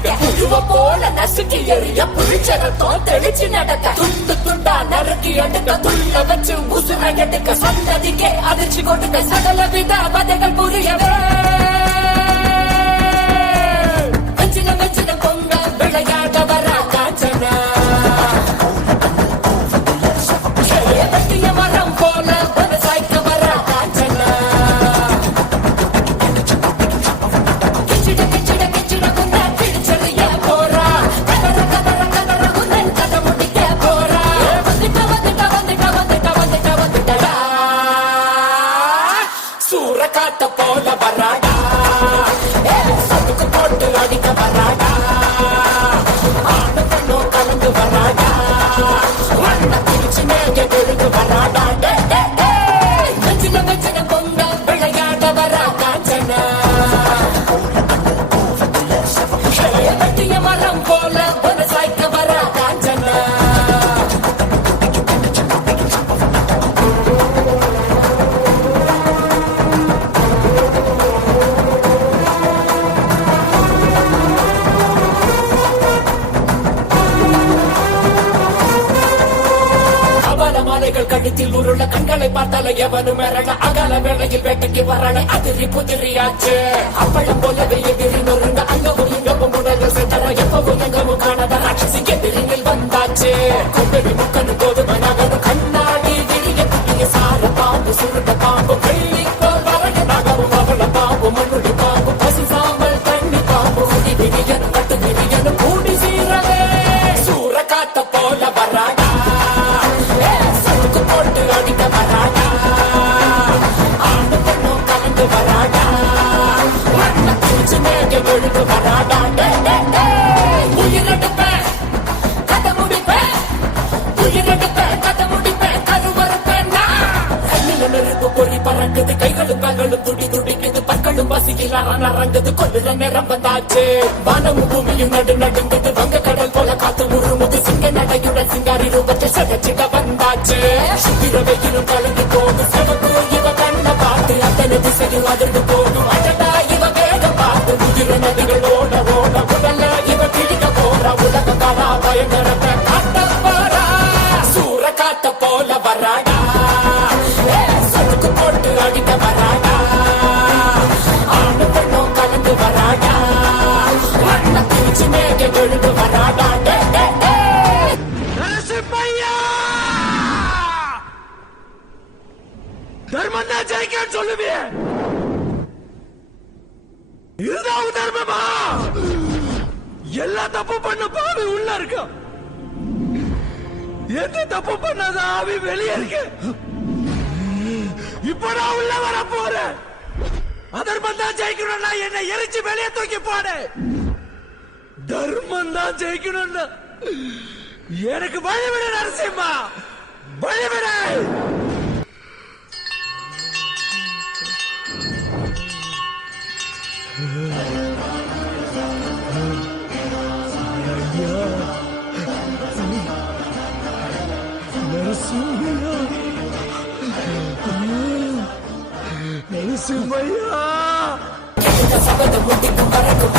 பிடிக்க புழுவ போல நசுக்கி எறிய புளிச்சரத்தம் தெளிச்சு நடக்க துண்டு துண்டா நறுக்கி எடுக்க துள்ள வச்சு உசுர எடுக்க சந்ததிக்கே அதிர்ச்சி கொடுக்க சகல வித வதைகள் புரியவே வச்சின வச்சின பொங்க விளையாட வர காஞ்சனா வெட்டிய மரம் போல விவசாய்க்க வர காஞ்சனா கிச்சிட கிச்சிட கிச்சிட குண்டா கிழிச்சறிய போறா கதற கதற கதற குந்தன் கதை முடிக்க போறா வந்துட்ட வந்துட்ட வந்துட்ட வந்துட்ட வந்துட்ட வந்துட்டடா சூற காத்த போல வராடா சதுக்கு போட்டு அடிக்க வராடா ஆடு பண்ணோ கலந்து வராடா வண்ண பிடிச்சு மேக விழுந்து வராடா வச்சின வச்சின பொங்க விளையாட வரா காஞ்சனா வெட்டிய மரம் போல விவசாய்க்க வரா காஞ்சனா மாலைகள் கழுத்தில் உருள கண்களை பார்த்தால எவனும் மிரள அகல வேளையில் வேட்டைக்கு வரல அதிரி புதிரியாச்சு அப்பளம் போலவே எதிரி நொறுங்க அங்கவும் இங்கவும் உடல் சென்றன எப்பவும் எங்கவும் காணாத ராட்சசி எதிரில் வந்தாச்சு கும்பெரி முக்கனு கோதுமை நகரும் கண்ணாடி விழிய குட்டிய சார பாம்பு சுருட்ட பாம்பு வெள்ளி போல் வரக நகரும் அவள பாம்பு மண்ணுடி பாம்பு பசி சாம்பல் தண்ணி பாம்பு குடி விரியனும் கட்டு விரியனும் கூடி சீரவே சூற காத்த போல வராடா போட்டு அடிக்க வராடா ஆடு பண்ணோ கலந்து வராடா வண்ண பிடிச்சு மேக விழுந்து வராடா உயிரெடுப்பேன் கதை முடிப்பேன் உயிரெடுப்பேன் கதை முடிப்பேன் கருவறுப்பேன் கண்ணில நெருப்பு பொறி பறக்குது கைகளும் கால்களும் துடி துடிக்குது பற்களும் பசியில் அரங்குது கொள்ளுற நேரம் வந்தாச்சு வானமும் பூமியும் நடு நடுங்குது வங்க கடல் போல காத்து உருமுது சிங்க நடையுடன் சிங்காரி ரூபத்தை சகச்சிட வந்தாச்சு சுத்திர வெயிலும் கலந்து போகும் சிவப்பு இவ கண்ண பார்த்து அத்தனை திசையும் அதிர்ந்து போகும் அடடா இவ வேக பார்த்து உயிர நதிகள் ஓட ஓட உடல்ல இவ பிடிக்க போற உலக காலா பயங்கரத்தை காட்ட போறா சூற காத்த போல வராடா சதுக்கு போட்டு அடிக்க வராடா ஆடு பண்ணோ கலந்து வராடா வண்ண பிடிச்சு மேக விழுந்து வராடா தர்மம் தான் ஜெயிக்க சொல்லுவேன் இதுதான் தர்மமா எல்லா தப்பு பண்ண பாவி உள்ள இருக்கு எந்த தப்பு பண்ணாத ஆவி வெளியே இருக்கு இப்ப நான் உள்ள வர போறேன் அதர்மம் தான் ஜெயிக்கணும்னா என்ன எரிச்சு வெளியே தூக்கி போடு தர்மம் தான் ஜெயிக்கணும்னா எனக்கு வழிவிட நரசிம்மா வழிவிட நரசிம்மையா சபதம் முட்டிக்கும் பறக்கும்